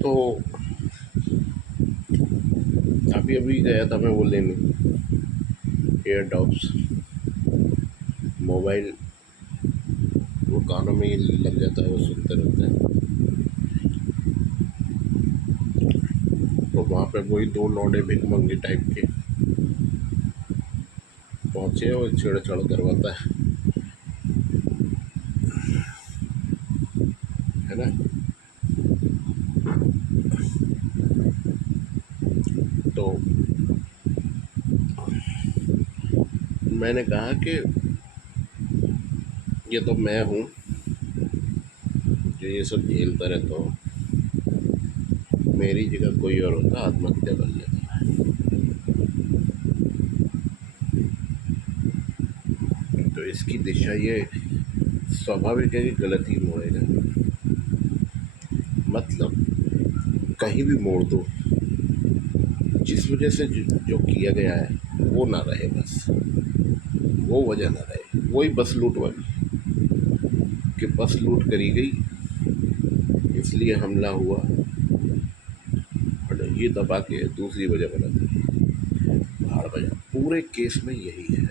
तो अभी अभी गया था मैं वो लेने, एयर डॉप्स मोबाइल, वो कानों में ही लग जाता है, वो सुनते रहते हैं। तो वहाँ पे वही दो लौंडे भिखमंगे टाइप के पहुँचे और छेड़छाड़ करवाता है ना। तो मैंने कहा कि ये तो मैं हूँ जो ये सब झेलता रहता हूँ, मेरी जगह कोई और होता आत्महत्या कर लेता। तो इसकी दिशा ये स्वाभाविक है कि गलत ही मोड़ेगा, मतलब कहीं भी मोड़ दो, जिस वजह से जो किया गया है वो ना रहे, बस वो वजह ना रहे। वही बस लूट वाली कि बस लूट करी गई, इसलिए हमला हुआ, और ये दबा के दूसरी वजह बना दी, भाड़ बजा। पूरे केस में यही है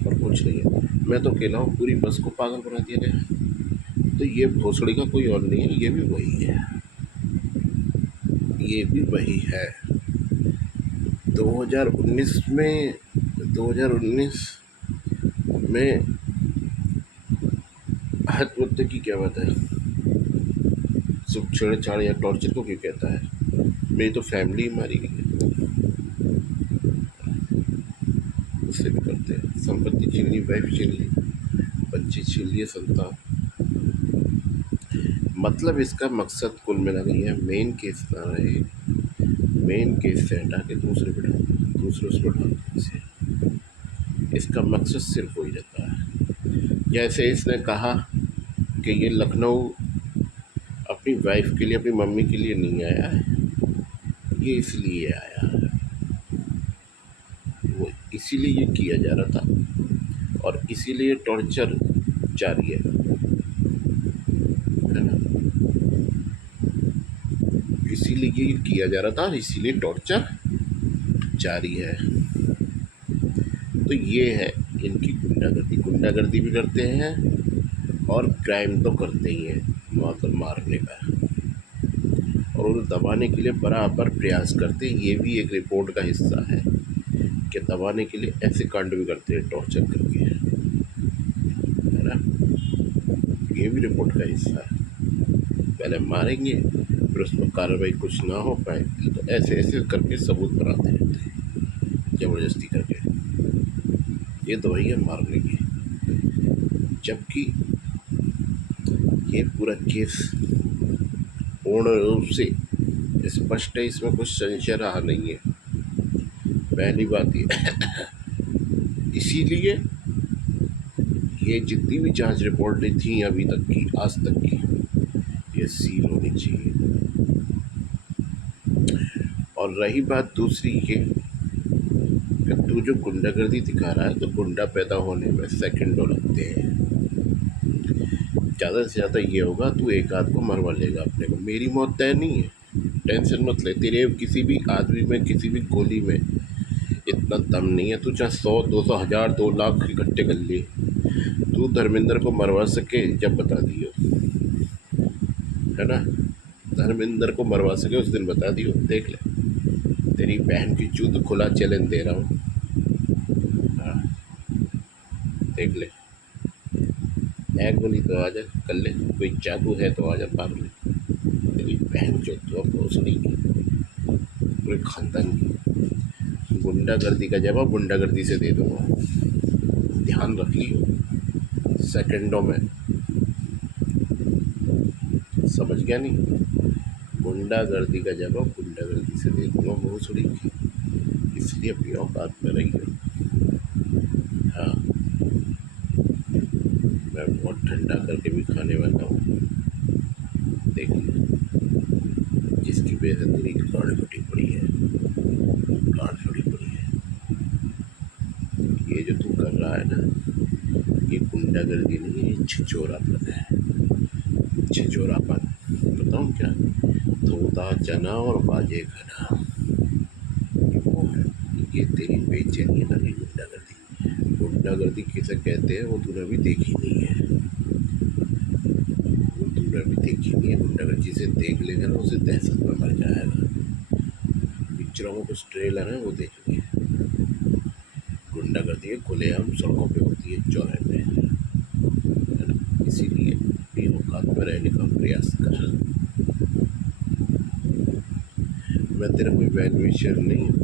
और कुछ नहीं है। मैं तो अकेला हूँ, पूरी बस को पागल बना दिया गया। तो ये भोसड़ी का कोई और नहीं है, ये भी वही है, ये भी वही है। 2019 में 2019 में आत्महत्या की क्या बात है, सिर्फ छेड़छाड़ या टॉर्चर को क्यों कहता है? मेरी तो फैमिली मारी गई है, उससे भी करते हैं। संपत्ति छीन ली, वाइफ छीन ली, बच्ची छीन लिए, संतान। मतलब इसका मकसद कुल मिला के ये मेन केस ना रहे, मेन केस से हटा के दूसरे पे डाल, दूसरे उस पर डाल इसे। इसका मकसद सिर्फ वही रहता है। जैसे इसने कहा कि ये लखनऊ अपनी वाइफ के लिए, अपनी मम्मी के लिए नहीं आया है, ये इसलिए आया है, वो इसीलिए ये किया जा रहा था और इसीलिए टॉर्चर जारी है ना। इसीलिए ये किया जा रहा था और इसीलिए टॉर्चर जारी है। तो ये है इनकी गुंडागर्दी। गुंडागर्दी भी करते हैं और क्राइम तो करते ही हैं, मारने का, और उन्हें दबाने के लिए बराबर प्रयास करते हैं। ये भी एक रिपोर्ट का हिस्सा है कि दबाने के लिए ऐसे कांड भी करते हैं, टॉर्चर करके, है ना। ये भी रिपोर्ट का हिस्सा है। पहले मारेंगे, फिर उस पर कार्रवाई कुछ ना हो पाए तो ऐसे ऐसे करके सबूत बनाते रहते हैं, ज़बरदस्ती करके। ये तो वही है मारने की। जबकि ये पूरा केस पूर्ण रूप से स्पष्ट है, इसमें कुछ संशय रहा नहीं है, पहली बात ये। इसीलिए ये जितनी भी जांच रिपोर्टें थी अभी तक की, आज तक की, ये सील होनी चाहिए। और रही बात दूसरी ये कि तू जो गुंडागर्दी दिखा रहा है, तो गुंडा पैदा होने में सेकंडों लगते हैं। ज़्यादा से ज़्यादा ये होगा तू एक आध को मरवा लेगा अपने को, मेरी मौत तय नहीं है, टेंशन मत ले। तेरे किसी भी आदमी में, किसी भी गोली में इतना दम नहीं है, तू चाहे 100, 200, 1000, 2 लाख इकट्ठे कर ले, तू धर्मेंद्र को मरवा सके जब बता दियो, है ना। धर्मेंद्र को मरवा सके उस दिन बता दियो, देख ले। तेरी बहन की चूत खुला चैलेंज दे रहा हूँ, हाँ, देख ले। है गोली तो आजा, कर ले। कोई चाकू है तो आजा, मार ले। तेरी बहन जो तो भोसड़ी की, पूरे खानदान की गुंडागर्दी का जवाब गुंडागर्दी से दे दूंगा, ध्यान रख लियो। सेकंडों में, समझ गया नहीं? गुंडागर्दी का जवाब गुंडागर्दी से दे दूंगा भोसड़ी की, इसलिए अपनी औकात में रहिए। हाँ, मैं बहुत ठंडा करके भी खाने वाला हूँ, देख लियो। जिसकी वजह से तेरी गाड़ फटी पड़ी है, गाड़ फटी पड़ी है। ये जो तू कर रहा है ना, ये गुंडागर्दी नहीं है, ये छिछोरापन है। चोरापन बताऊँ क्या? तोता चना और बाजे खाना, ये वो है। ये तेरी बेचैनी है ना, ये गुंडागर्दी। गुंडागर्दी किसे कहते हैं वो तूने अभी देखी नहीं है, वो तूने अभी देखी नहीं है गुंडागर्दी। जिसे देख लेगा ना उसे दहशत में मर जाएगा। पिक्चरों में कुछ ट्रेलर है वो देखिए। गुंडागर्दी है खुलेआम सड़कों पे होती है, चौराहे पे, है ना। इसीलिए अपनी औकात में रहने का प्रयास कर। मैं तेरा कोई वेल विशर नहीं हूँ।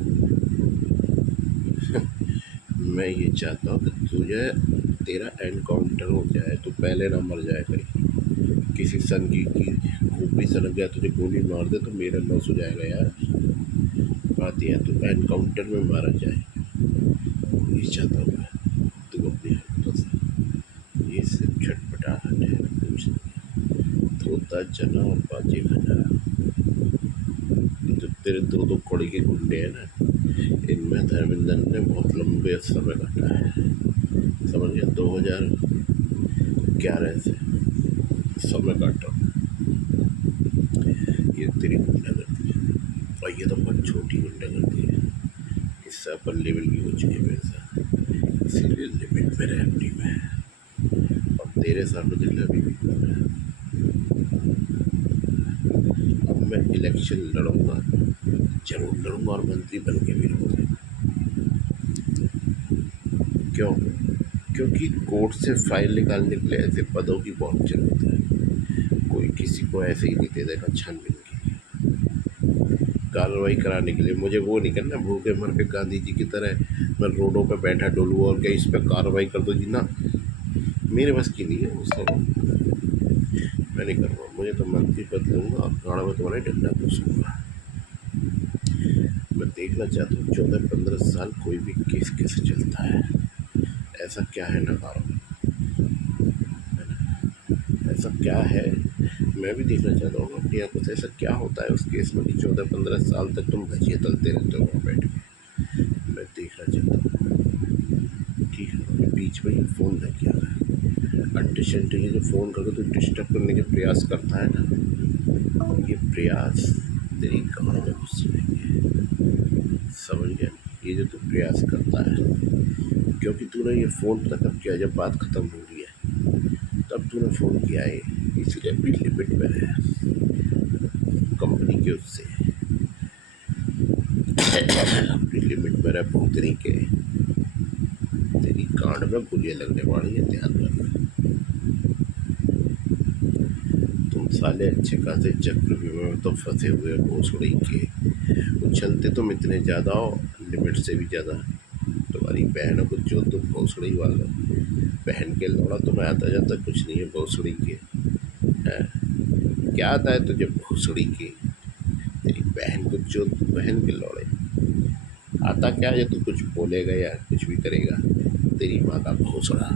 मैं ये चाहता हूँ कि तुझे तेरा एनकाउंटर हो जाए, तू पहले ना मर जाए कहीं। किसी संगी की खोपड़ी सनक जाए, तुझे गोली मार दे तो मेरा लॉस हो जाएगा यार। बात यह है तू एनकाउंटर में मारा जाए, ये चाहता हूँ मैं। तू अपनी हरकतों से ये सिर्फ छटपटाहट है, कुछ नहीं। तोता चना और बाजे खाना, ये जो तेरे दो दो कौड़ी के गुंडे हैं ना, इनमें धर्मेंद्र ने बहुत लंबे समय काटा है। समझ गया? 2011 से समय काटा। ये तेरी गुंडागर्दी है, और ये तो बहुत छोटी गुंडागर्दी है, इससे अपर लेवल की हो चुकी है मेरे साथ। इसीलिए लिमिट में रह अपनी में, और तेरे सामने दिल अभी भी कम है। अब मैं इलेक्शन लड़ूंगा, जरूर लड़ूंगा, और मंत्री बन के भी रहूँगा। क्यों? क्योंकि कोर्ट से फाइल निकालने के लिए ऐसे पदों की बहुत जरूरत है। कोई किसी को ऐसे ही नहीं दे देगा छानबीन की कार्रवाई कराने के लिए। मुझे वो नहीं करना भूखे मर के गांधी जी की तरह मैं रोडों पे बैठा डोलूँ और क्या इस पर कार्रवाई कर दो जी ना। मेरे बस की नहीं है वो सब, मैं नहीं करूँगा। मुझे तो मंत्री पद लूँगा और गाड़ा में तुम्हारे डंडा घुसूँगा। मैं देखना चाहता हूँ 14-15 साल कोई भी केस कैसे चलता है, ऐसा क्या है नकारों, ऐसा क्या है। मैं भी देखना चाहता हूँ अपनी आंखों से ऐसा क्या होता है उस केस में कि 14-15 साल तक तुम भजिए तलते रहते हो वहाँ बैठ के। मैं देखना चाहता हूँ। ठीक है, बीच में ये फ़ोन लग गया है, अंटे शंटे ये जो फ़ोन करके तो डिस्टर्ब करने के प्रयास करता है ना, ये प्रयास तेरी गाँव में घुस जाएंगे। समझ गया? ये जो तू प्रयास करता है, क्योंकि तूने ये फ़ोन तक अब किया जब बात ख़त्म हो रही है, तब तूने फ़ोन किया है, इसलिए अपनी लिमिट में रहे। कंपनी के उससे अपनी लिमिट में रहे भूतनी के। तेरी कांड में गोलियां लगने वाली है, ध्यान रखना। तुम साले अच्छे खासे चक्रव्यूह में तो फंसे हुए हो भोसड़ी के। उछलते तुम इतने ज़्यादा हो, लिमिट से भी ज़्यादा। तुम्हारी बहनों को जो तुम भोसड़ी वाला बहन के लौड़ा, तुम्हें आता जाता कुछ नहीं है भोसड़ी के। हैं? क्या आता है तुझे भोसड़ी के? तेरी बहन को जो बहन के लौड़े आता क्या है? तू कुछ बोलेगा या कुछ भी करेगा, तेरी माँ का भोसड़ा।